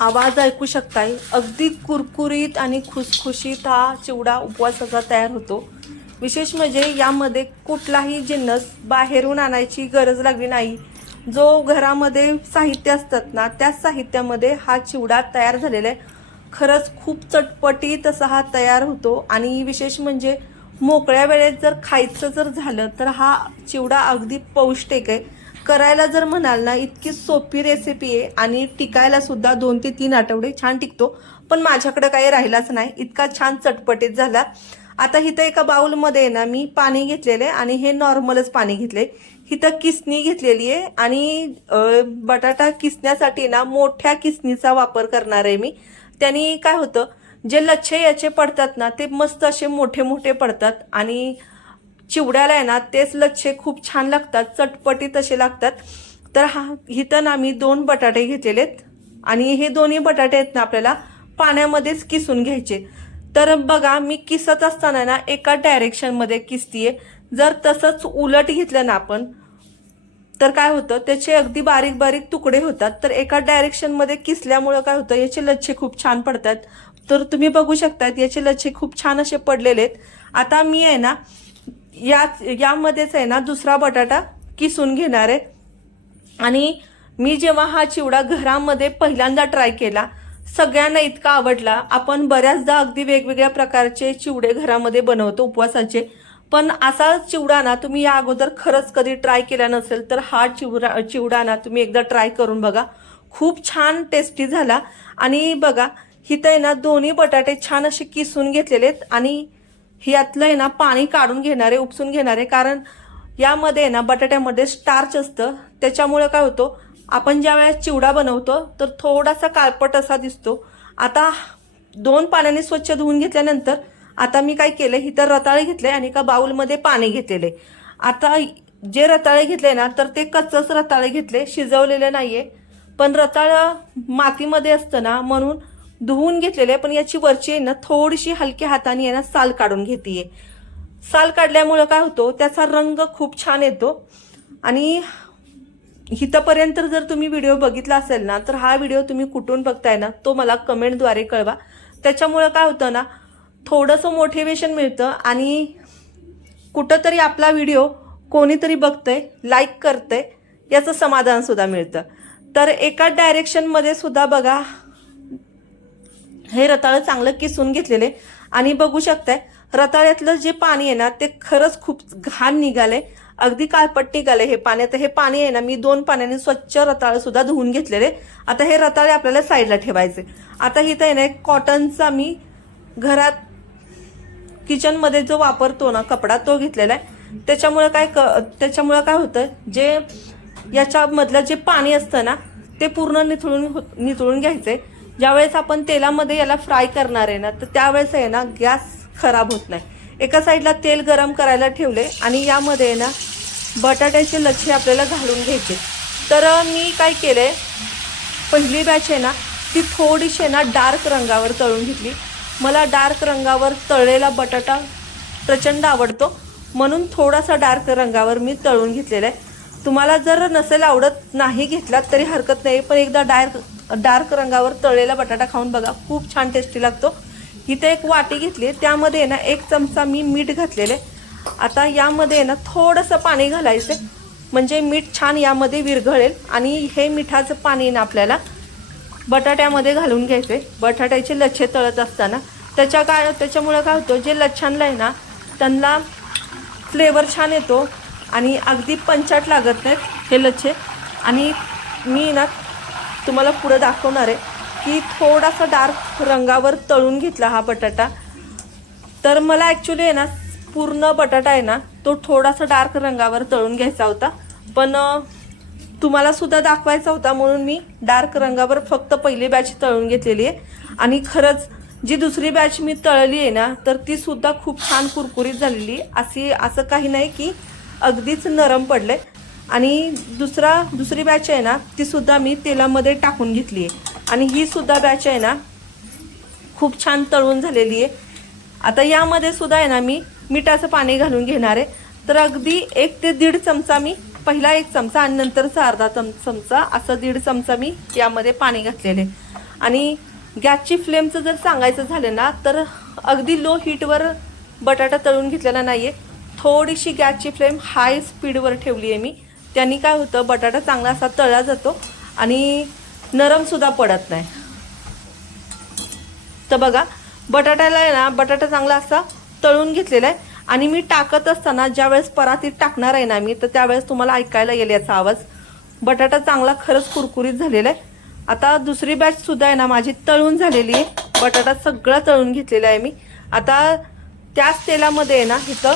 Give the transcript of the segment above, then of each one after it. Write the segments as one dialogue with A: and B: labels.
A: आवाज ऐकू शकताय. अगदी कुरकुरीत आणि खुसखुशीत हा चिवडा उपवासाचा तयार होतो. विशेष म्हणजे यामध्ये कुठलाही जिन्नस बाहेरून आणायची गरज लागली नाही. जो घरामध्ये साहित्य असतात ना त्याच साहित्यामध्ये हा चिवडा तयार झालेला आहे. खरंच खूप चटपटीत असा हा तयार होतो आणि विशेष म्हणजे मोकळ्या वेळेत जर खायचं जर झालं तर हा चिवडा अगदी पौष्टिक आहे. करायला जर म्हणाल ना इतकी सोपी रेसिपी आहे आणि टिकायला सुद्धा दोन ते तीन आठवडे छान टिकतो. पण माझ्याकडे काही राहिलाच नाही. इतका छान चटपटीत झाला. आता इथं एका बाउलमध्ये आहे ना मी पाणी घेतलेलं आहे आणि हे नॉर्मलच पाणी घेतले इथं किसणी घेतलेली आहे आणि बटाटा किसण्यासाठी ना मोठ्या किसणीचा वापर करणार आहे मी. त्यांनी काय होतं जे लच्छे याचे पडतात ना ते मस्त असे मोठे मोठे पडतात आणि चिवड्याला आहे ना तेच लच्छे खूप छान लागतात चटपटी तसे लागतात. तर हा इथं ना मी दोन बटाटे घेतलेले आहेत आणि हे दोन्ही बटाटे आहेत ना आपल्याला पाण्यामध्येच किसून घ्यायचे. तर बघा मी किसत असताना ना एका डायरेक्शनमध्ये किसतीये. जर तसंच उलट घेतलं ना आपण तर काय होतं त्याचे अगदी बारीक बारीक तुकडे होतात. तर एका डायरेक्शनमध्ये किसल्यामुळं काय होतं याचे लच्छे खूप छान पडतात. तर तुम्ही बघू शकतात याचे लच्छे खूप छान असे पडलेले आहेत. आता मी आहे ना याच यामध्येच आहे ना दुसरा बटाटा किसून घेणार आहे. आणि मी जेव्हा हा चिवडा घरामध्ये पहिल्यांदा ट्राय केला सगळ्यांना इतका आवडला. आपण बऱ्याचदा अगदी वेगवेगळ्या प्रकारचे चिवडे घरामध्ये बनवतो उपवासाचे. पण असा चिवडा ना तुम्ही या अगोदर खरंच कधी ट्राय केला नसेल तर हा चिवडा चिवडा ना तुम्ही एकदा ट्राय करून बघा. खूप छान टेस्टी झाला. आणि बघा इथं आहे ना दोन्ही बटाटे छान असे किसून घेतलेले आहेत. आणि ह्यातलं आहे ना पाणी काढून घेणारे उपसून घेणारे कारण यामध्ये आहे ना बटाट्यामध्ये स्टार्च असतं. त्याच्यामुळे काय होतं आपण ज्या वेळेस चिवडा बनवतो तर थोडासा काळपट असा दिसतो. आता दोन पाण्याने स्वच्छ धुवून घेतल्यानंतर आता मी काय केलं ही तर रताळे घेतले आणि का बाऊलमध्ये पाणी घेतलेले आता जे रताळे घेतले ना तर ते कच्चच रताळे घेतले शिजवलेले नाहीये. पण रताळं मातीमध्ये असतं ना म्हणून धुवून घेतलेले आहे पण याची वरची आहे ना थोडीशी हलक्या हाताने आहे ना साल काढून घेते साल काढल्यामुळं काय होतो त्याचा रंग खूप छान येतो. आणि इथंपर्यंत जर तुम्ही व्हिडिओ बघितला असेल ना तर हा व्हिडिओ तुम्ही कुठून बघताय ना तो मला कमेंटद्वारे कळवा. त्याच्यामुळं काय होतं ना थोडंसं मोटिवेशन मिळतं आणि कुठंतरी आपला व्हिडिओ कोणीतरी बघतंय लाईक करतंय याचं समाधानसुद्धा मिळतं. तर एका डायरेक्शनमध्ये सुद्धा बघा हे रताळं चांगलं किसून घेतलेले. आणि बघू शकताय रताळ्यातलं जे पाणी आहे ना ते खरंच खूप घाण निघाले अगदी काळपट निघाले हे पाणी. हे पाणी आहे ना मी दोन पाण्याने स्वच्छ रताळे सुद्धा धुवून घेतलेले. आता हे रताळे आपल्याला साईडला ठेवायचे. आता इथं आहे ना एक कॉटनचा मी घरात किचनमध्ये जो वापरतो ना कपडा तो घेतलेला आहे. त्याच्यामुळं काय क त्याच्यामुळं काय होतं जे याच्यामधलं जे पाणी असतं ना ते पूर्ण निथळून हो निथळून घ्यायचे ज्यावेळेस आपण तेलामध्ये याला फ्राय करणार आहे ना तर त्यावेळेस आहे ना गॅस खराब होत नाही. एका साईडला तेल गरम करायला ठेवले आणि यामध्ये आहे ना बटाट्याचे लच्छे आपल्याला घालून घ्यायचे. तर मी काय केलंय पहिली बॅच आहे ना ती थोडीशी आहे ना डार्क रंगावर तळून घेतली. मला डार्क रंगावर तळलेला बटाटा प्रचंड आवडतो. म्हणून थोडासा डार्क रंगावर मी तळून घेतलेला आहे. तुम्हाला जर नसेल आवडत नाही घेतलात तरी हरकत नाही. पण एकदा डार्क डार्क रंगावर तळलेला बटाटा खाऊन बघा खूप छान टेस्टी लागतो. इथे एक वाटी घेतली त्यामध्ये आहे ना एक चमचा मी मीठ घातलेले. आता यामध्ये आहे ना थोडंसं पाणी घालायचं. म्हणजे मीठ छान यामध्ये विरघळेल. आणि हे मिठाचं पाणी ना आपल्याला बटाट्यामध्ये घालून घ्यायचे बटाट्याचे लच्छे तळत असताना. त्याच्या काय त्याच्यामुळं काय होतं जे लच्छांला आहे ना त्यांना फ्लेवर छान येतो. आणि अगदी पंचाट लागत नाहीत हे लच्छे. आणि मी ना तुम्हाला पुढं दाखवणार आहे की थोडासा डार्क रंगावर तळून घेतला हा बटाटा. तर मला ॲक्च्युली आहे ना पूर्ण बटाटा आहे ना तो थोडासा डार्क रंगावर तळून घ्यायचा होता. पण तुम्हाला सुद्धा दाखवायचा होता म्हणून मी डार्क रंगावर फक्त पहिली बॅच तळून घेतलेली आहे. आणि खरंच जी दुसरी बॅच मी तळली आहे ना तर ती सुद्धा खूप छान कुरकुरीत झालेली अशी असं काही नाही की अगदीच नरम पडले. आणि दुसरा दुसरी बॅच आहे ना ती सुद्धा मी तेलामध्ये टाकून घेतली आहे. आणि ही सुद्धा बॅच आहे ना खूप छान तळून झालेली आहे. आता यामध्ये सुद्धा आहे ना मी मिठाचं पाणी घालून घेणार आहे. तर अगदी एक ते दीड चमचा मी पहिला एक चमचा आणि नंतरचा अर्धा चम चमचा असं दीड चमचा मी यामध्ये पाणी घातलेले आणि गॅसची फ्लेमचं जर सांगायचं झालं ना तर अगदी लो हीटवर बटाटा तळून घेतलेला नाही आहे थोडीशी गॅसची फ्लेम हाय स्पीडवर ठेवली आहे मी. त्यांनी काय होतं बटाटा चांगला असा तळला जातो आणि नरमसुद्धा पडत नाही. तर बघा बटाट्याला आहे ना बटाटा चांगला असा तळून घेतलेला आहे आणि मी टाकत असताना ज्यावेळेस परातीत टाकणार आहे ना मी तर त्यावेळेस तुम्हाला ऐकायला येईल याचा आवाज. बटाटा चांगला खरंच कुरकुरीत झालेला आहे. आता दुसरी बॅच सुद्धा आहे ना माझी तळून झालेली आहे. बटाटा सगळा तळून घेतलेला आहे मी. आता त्याच तेलामध्ये आहे ना इथं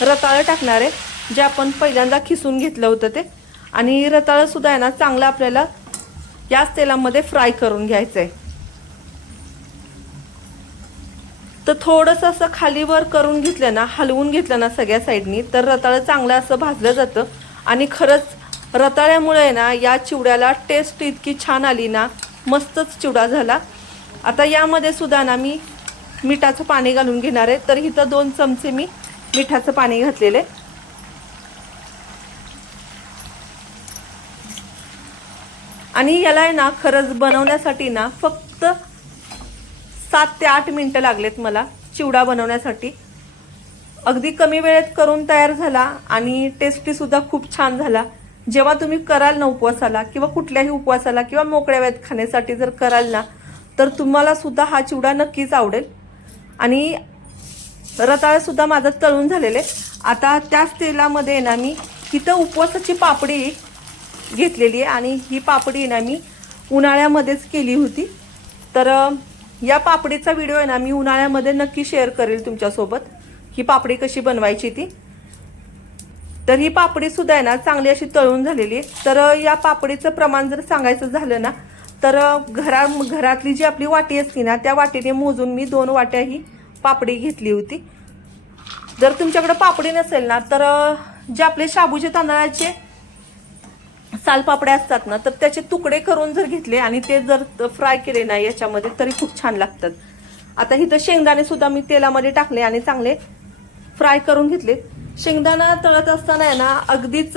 A: रताळं टाकणार आहे. जे आपण पहिल्यांदा खिसून घेतलं होतं ते. आणि रताळं सुद्धा आहे ना चांगलं आपल्याला याच तेलामध्ये फ्राय करून घ्यायचं आहे तर थोडंसं असं खालीवर करून घेतलं ना हलवून घेतलं ना सगळ्या साईडनी तर रताळं चांगलं असं भाजलं जातं. आणि खरंच रताळ्यामुळे आहे ना या चिवड्याला टेस्ट इतकी छान आली ना मस्तच चिवडा झाला. आता यामध्ये सुद्धा ना मी मिठाचं पाणी घालून घेणार आहे. तर इथं दोन चमचे मी मिठाचं पाणी घातलेलं आहे. आणि याला आहे ना खरंच बनवण्यासाठी ना फक्त सात ते आठ मिनटं लागलेत मला चिवडा बनवण्यासाठी. अगदी कमी वेळेत करून तयार झाला आणि टेस्टी सुद्धा खूप छान झाला. जेव्हा तुम्ही कराल ना उपवासाला किंवा कुठल्याही उपवासाला किंवा मोकळ्या वेळेत खाण्यासाठी जर कराल ना तर तुम्हाला सुद्धा हा चिवडा नक्कीच आवडेल. आणि रताळे सुद्धा माझं तळून झालेले आता त्याच तेलामध्ये आहे ना मी तिथं उपवासाची पापडी घेतलेली आहे आणि ही पापडी ना मी उन्हाळ्यामध्येच केली होती. तर या पापडीचा व्हिडिओ आहे ना मी उन्हाळ्यामध्ये नक्की शेअर करेल तुमच्यासोबत. ही पापडी कशी बनवायची ती. तर ही पापडीसुद्धा आहे ना चांगली अशी तळून झालेली आहे. तर या पापडीचं प्रमाण जर सांगायचं झालं ना तर घरा घरातली जी आपली वाटी असती ना त्या वाटीने मोजून मी दोन वाट्या ही पापडी घेतली होती. जर तुमच्याकडे पापडी नसेल ना तर जे आपले शाबूचे तांदळाचे सालपापड्या असतात ना तर त्याचे तुकडे करून जर घेतले आणि ते जर फ्राय केले ना याच्यामध्ये तरी खूप छान लागतात. आता इथं शेंगदाणे सुद्धा मी तेलामध्ये टाकले आणि चांगले फ्राय करून घेतले. शेंगदाणा तळत असताना आहे ना अगदीच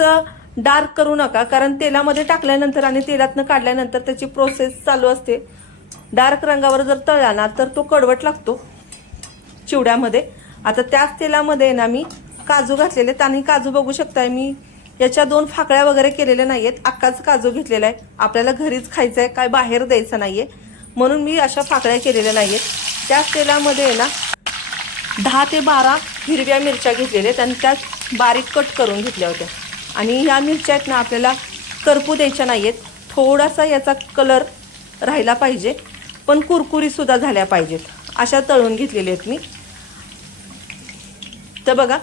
A: डार्क करू नका कारण तेलामध्ये टाकल्यानंतर आणि तेलातनं काढल्यानंतर त्याची प्रोसेस चालू असते. डार्क रंगावर जर तळला ना तर तो कडवट लागतो. चिवड्यामध्ये. आता त्याच तेलामध्ये आहे ना मी काजू घातलेले. आहेत आणि काजू बघू शकताय मी. याच्या दोन फाकळ्या वगैरे केलेल्या नाही आहेत अक्काच काजू घेतलेला आहे. आपल्याला घरीच खायचं आहे काय बाहेर द्यायचं नाही आहे म्हणून मी अशा फाकळ्या केलेल्या नाही आहेत त्याच तेलामध्ये आहे ना दहा ते बारा हिरव्या मिरच्या घेतलेल्या आहेत आणि त्यात बारीक कट करून घेतल्या होत्या. आणि ह्या मिरच्या आहेत ना आपल्याला करपू द्यायच्या नाही आहेत थोडासा याचा कलर राहिला पाहिजे पण कुरकुरीसुद्धा झाल्या पाहिजेत. अशा तळून घेतलेल्या आहेत मी. तर बघा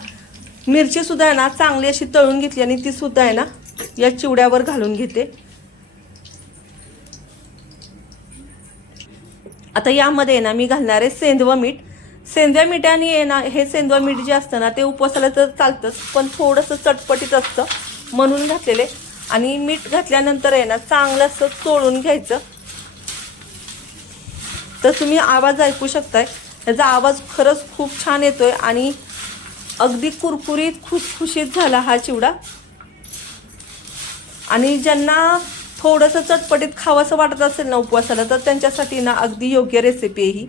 A: मिरचीसुद्धा आहे ना चांगली अशी तळून घेतली आणि ती सुद्धा आहे ना या चिवड्यावर घालून घेते. आता यामध्ये आहे ना मी घालणार आहे सेंदव मीठ. सेंद्या मिठाने आहे ना हे सेंदवं मीठ जे असतं ना ते उपवासाला तर चालतंच पण थोडंसं चटपटीत असतं म्हणून घातलेले. आणि मीठ घातल्यानंतर आहे ना चांगलं असं चोळून घ्यायचं. तर तुम्ही आवाज ऐकू शकताय. त्याचा आवाज खरंच खूप छान येतोय आणि अगदी कुरकुरीत खुसखुशीत झाला हा चिवडा. आणि ज्यांना थोडंसं चटपटीत खावंसं वाटत असेल ना उपवासाला तर त्यांच्यासाठी ना अगदी योग्य रेसिपी आहे ही.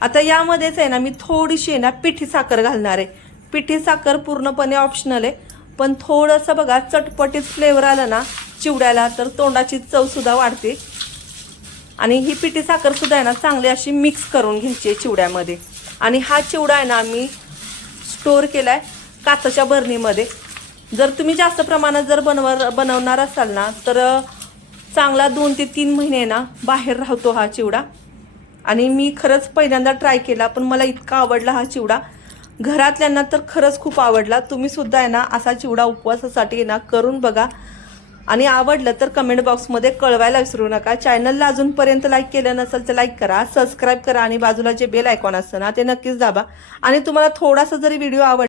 A: आता यामध्येच आहे ना मी थोडीशी आहे ना पिठी साखर घालणार आहे. पिठी साखर पूर्णपणे ऑप्शनल आहे. पण थोडंसं बघा चटपटीत फ्लेवर आला ना चिवड्याला तर तोंडाची चवसुद्धा वाढते. आणि ही पिठी साखरसुद्धा आहे ना चांगली अशी मिक्स करून घ्यायची आहे चिवड्यामध्ये. आणि हा चिवडा आहे ना मी स्टोअर केला आहे काचाच्या बरणीमध्ये. जर तुम्ही जास्त प्रमाणात जर बनवर बनवणार असाल ना तर चांगला दोन ते तीन महिने ना बाहेर राहतो हा चिवडा. आणि मी खरंच पहिल्यांदा ट्राय केला पण मला इतका आवडला हा चिवडा. घरातल्यांना तर खरंच खूप आवडला. तुम्हीसुद्धा आहे ना असा चिवडा उपवासासाठी ना करून बघा. आणि आवडलं तर कमेंट बॉक्समध्ये कळवायला विसरू नका. चॅनलला अजूनपर्यंत लाईक केलं नसेल तर लाईक करा सबस्क्राईब करा आणि बाजूला जे बेल आयकॉन असतं ना ते नक्कीच दाबा. आणि तुम्हाला थोडासा जरी व्हिडिओ आवड